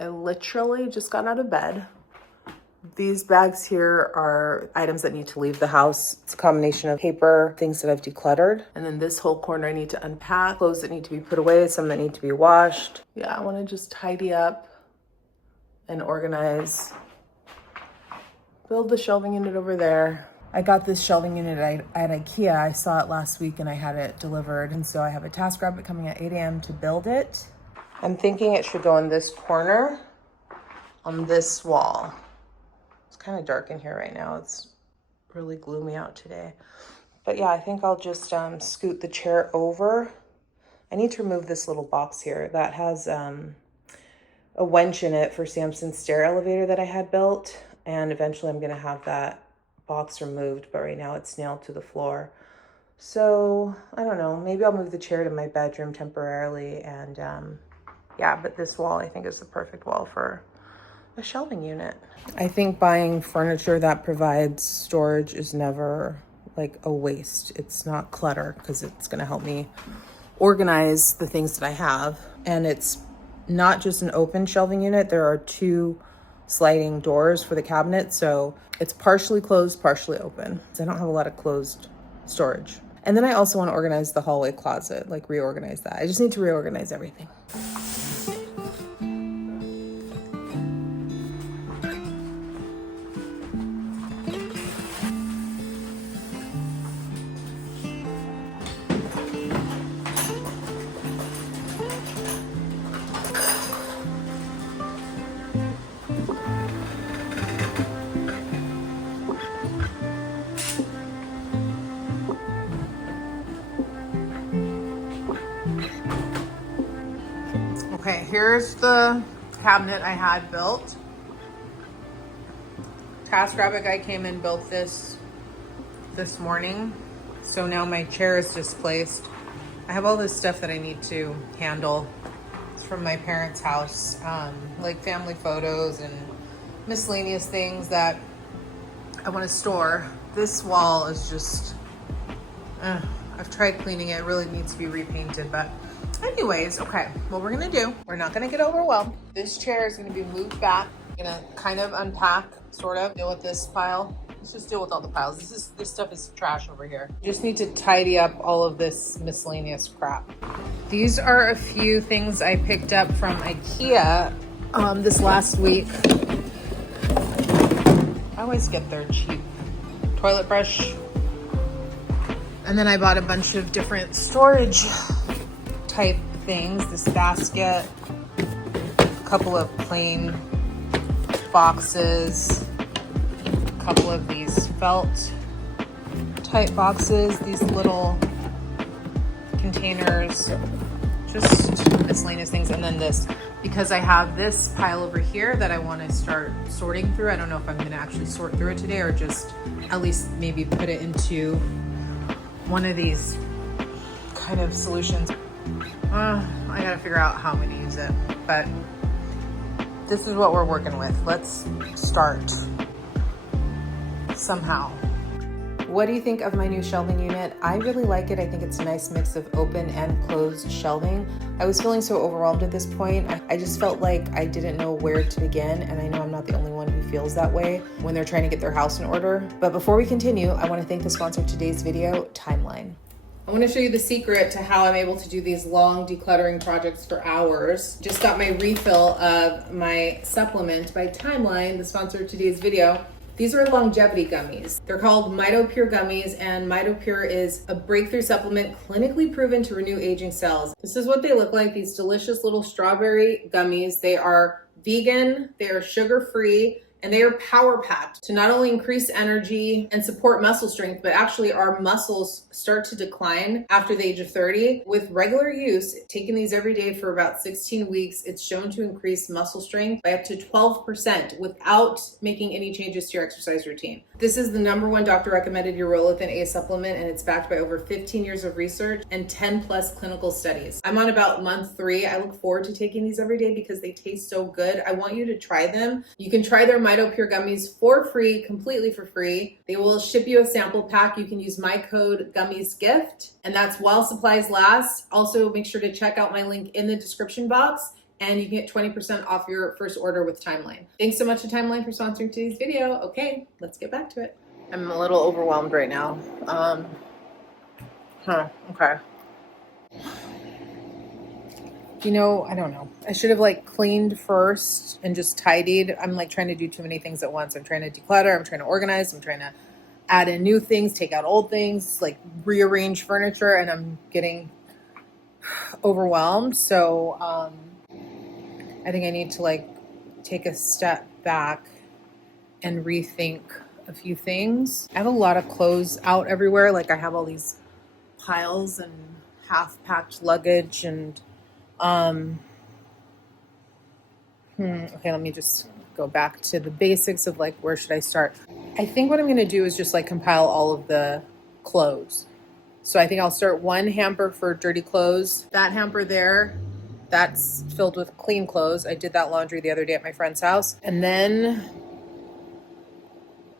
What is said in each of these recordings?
I literally just got out of bed. These bags here are items that need to leave the house. It's a combination of paper, things that I've decluttered. And then this whole corner I need to unpack, clothes that need to be put away, some that need to be washed. Yeah, I wanna just tidy up and organize. Build the shelving unit over there. I got this shelving unit at IKEA. I saw it last week and I had it delivered. And so I have a TaskRabbit coming at 8 a.m. to build it. I'm thinking it should go in this corner on this wall. It's kind of dark in here right now. It's really gloomy out today. But yeah, I think I'll just scoot the chair over. I need to remove this little box here that has a wench in it for Samson's stair elevator that I had built. And eventually I'm gonna have that box removed, but right now it's nailed to the floor. So I don't know, maybe I'll move the chair to my bedroom temporarily. And yeah, but this wall I think is the perfect wall for a shelving unit. I think buying furniture that provides storage is never like a waste. It's not clutter because it's gonna help me organize the things that I have. And it's not just an open shelving unit. There are 2 sliding doors for the cabinet. So it's partially closed, partially open. So I don't have a lot of closed storage. And then I also want to organize the hallway closet, like reorganize that. I just need to reorganize everything. Okay, here's the cabinet I had built. TaskRabbit guy came and built this morning. So now my chair is displaced. I have all this stuff that I need to handle. It's from my parents' house, like family photos and miscellaneous things that I want to store. This wall is just, I've tried cleaning it. It really needs to be repainted, but anyways, okay, what we're gonna do, we're not gonna get overwhelmed. This chair is gonna be moved back. I'm gonna kind of unpack, sort of, deal with this pile. Let's just deal with all the piles. This stuff is trash over here. Just need to tidy up all of this miscellaneous crap. These are a few things I picked up from IKEA this last week. I always get their cheap toilet brush. And then I bought a bunch of different storage type things. This basket, a couple of plain boxes, a couple of these felt type boxes, these little containers, just miscellaneous things. And then this, because I have this pile over here that I want to start sorting through. I don't know if I'm going to actually sort through it today or just at least maybe put it into one of these kind of solutions. I gotta figure out how I'm gonna use it, but this is what we're working with. Let's start somehow. What do you think of my new shelving unit? I really like it. I think it's a nice mix of open and closed shelving. I was feeling so overwhelmed at this point. I just felt like I didn't know where to begin, and I know I'm not the only one who feels that way when they're trying to get their house in order. But before we continue, I want to thank the sponsor of today's video, Timeline. I want to show you the secret to how I'm able to do these long decluttering projects for hours. Just got my refill of my supplement by Timeline, the sponsor of today's video. These are longevity gummies. They're called MitoPure gummies, and MitoPure is a breakthrough supplement clinically proven to renew aging cells. This is what they look like, these delicious little strawberry gummies. They are vegan, they are sugar-free, and they are power packed to not only increase energy and support muscle strength, but actually our muscles start to decline after the age of 30. With regular use, taking these every day for about 16 weeks, it's shown to increase muscle strength by up to 12% without making any changes to your exercise routine. This is the #1 doctor recommended urolithin A supplement, and it's backed by over 15 years of research and 10 plus clinical studies. I'm on about month 3. I look forward to taking these every day because they taste so good. I want you to try them. You can try their MitoPure gummies for free, completely for free. They will ship you a sample pack. You can use my code GUMMIESGIFT, and that's while supplies last. Also, make sure to check out my link in the description box and you can get 20% off your first order with Timeline. Thanks so much to Timeline for sponsoring today's video. Okay, let's get back to it. I'm a little overwhelmed right now. Okay. You know, I don't know. I should have like cleaned first and just tidied. I'm like trying to do too many things at once. I'm trying to declutter. I'm trying to organize. I'm trying to add in new things, take out old things, like rearrange furniture, and I'm getting overwhelmed. So I think I need to like take a step back and rethink a few things. I have a lot of clothes out everywhere. Like I have all these piles and half-packed luggage and okay, let me just go back to the basics of like, where should I start? I think what I'm going to do is just like compile all of the clothes. So I think I'll start one hamper for dirty clothes. That hamper there, that's filled with clean clothes. I did that laundry the other day at my friend's house. And then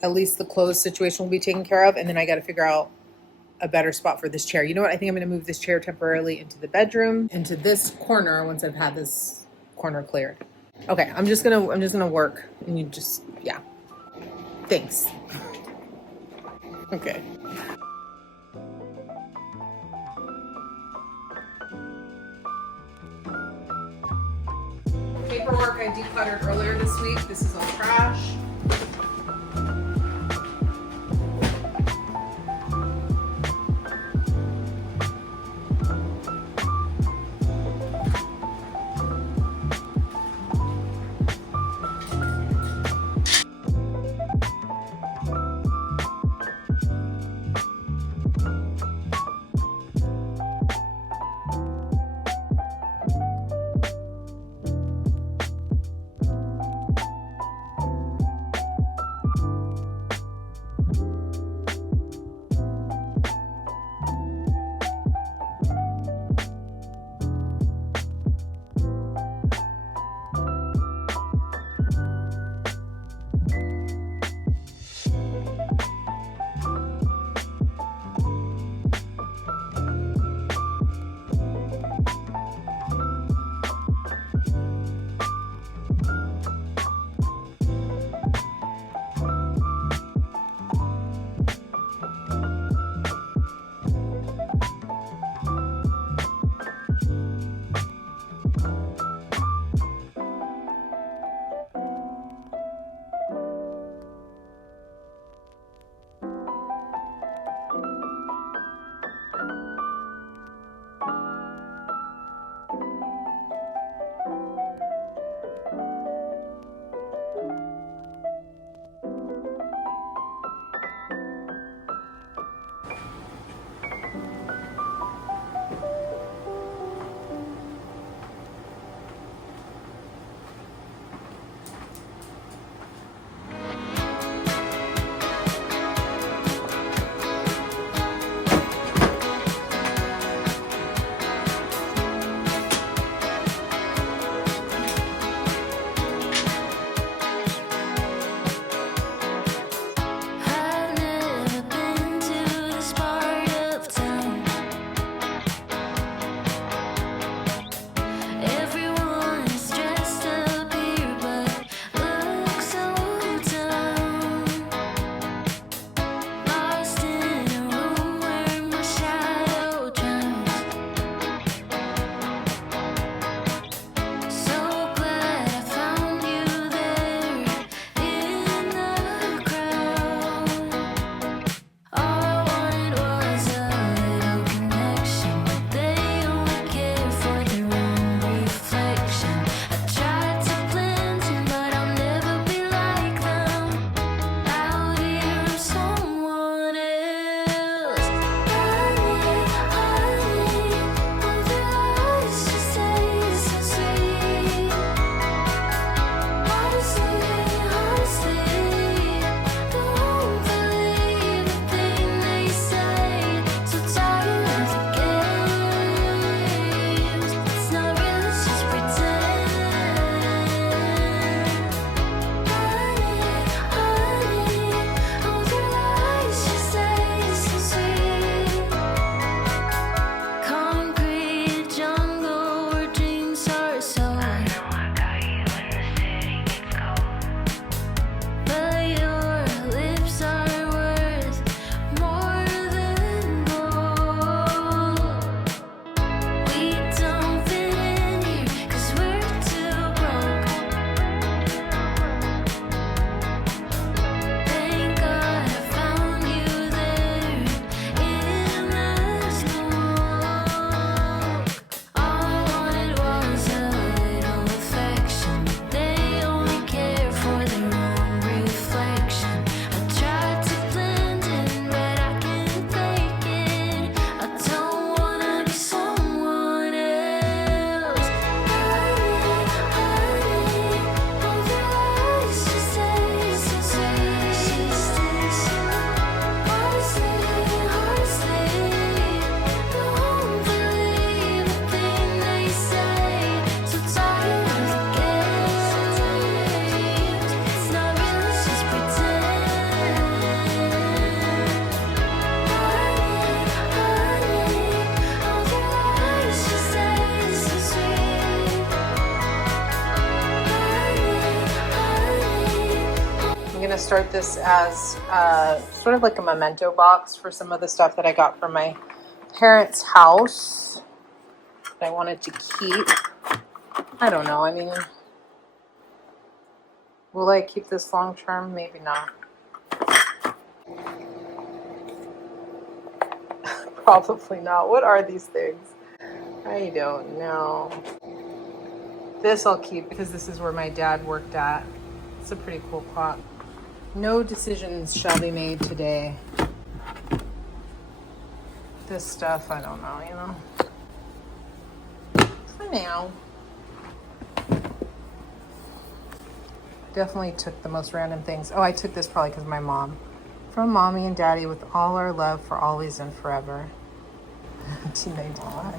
at least the clothes situation will be taken care of. And then I got to figure out a better spot for this chair. You know what? I think I'm going to move this chair temporarily into the bedroom, into this corner once I've had this corner cleared. Okay, I'm just gonna work, and you just, yeah. Thanks. Okay. Paperwork I decluttered earlier this week. This is all trash. to start this as sort of like a memento box for some of the stuff that I got from my parents' house that I wanted to keep. I don't know. I mean, will I keep this long term? Maybe not. Probably not. What are these things? I don't know. This I'll keep because this is where my dad worked at. It's a pretty cool clock. No decisions shall be made today. This stuff, I don't know, you know. For now. Definitely took the most random things. Oh, I took this probably because of my mom. From Mommy and Daddy, with all our love for always and forever. 1995.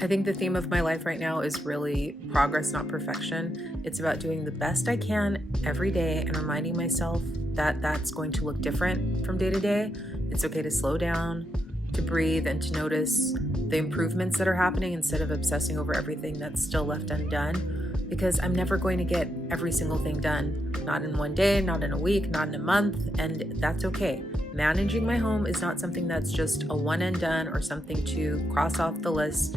I think the theme of my life right now is really progress, not perfection. It's about doing the best I can every day and reminding myself that that's going to look different from day to day. It's okay to slow down, to breathe, and to notice the improvements that are happening instead of obsessing over everything that's still left undone, because I'm never going to get every single thing done. Not in one day, not in a week, not in a month, and that's okay. Managing my home is not something that's just a one and done or something to cross off the list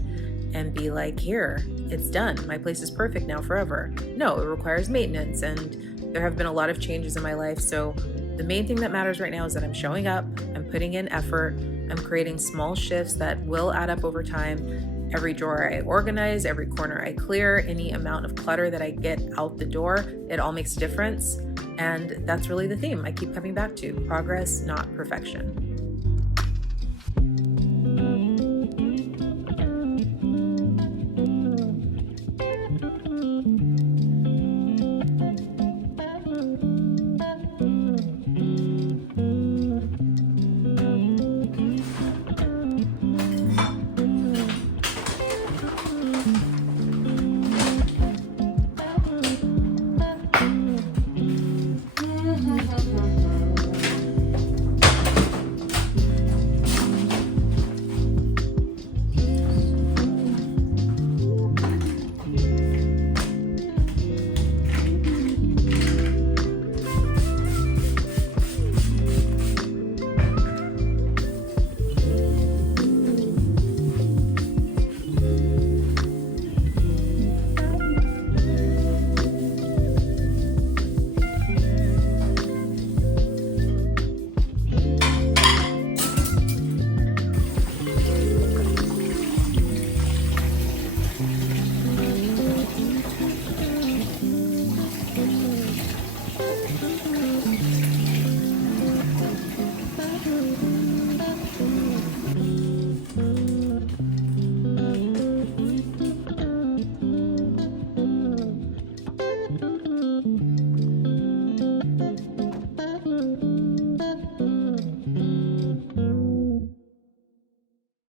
and be like, here, it's done. My place is perfect now forever. No, it requires maintenance, and there have been a lot of changes in my life. So the main thing that matters right now is that I'm showing up, I'm putting in effort, I'm creating small shifts that will add up over time. Every drawer I organize, every corner I clear, any amount of clutter that I get out the door, it all makes a difference. And that's really the theme I keep coming back to: progress, not perfection.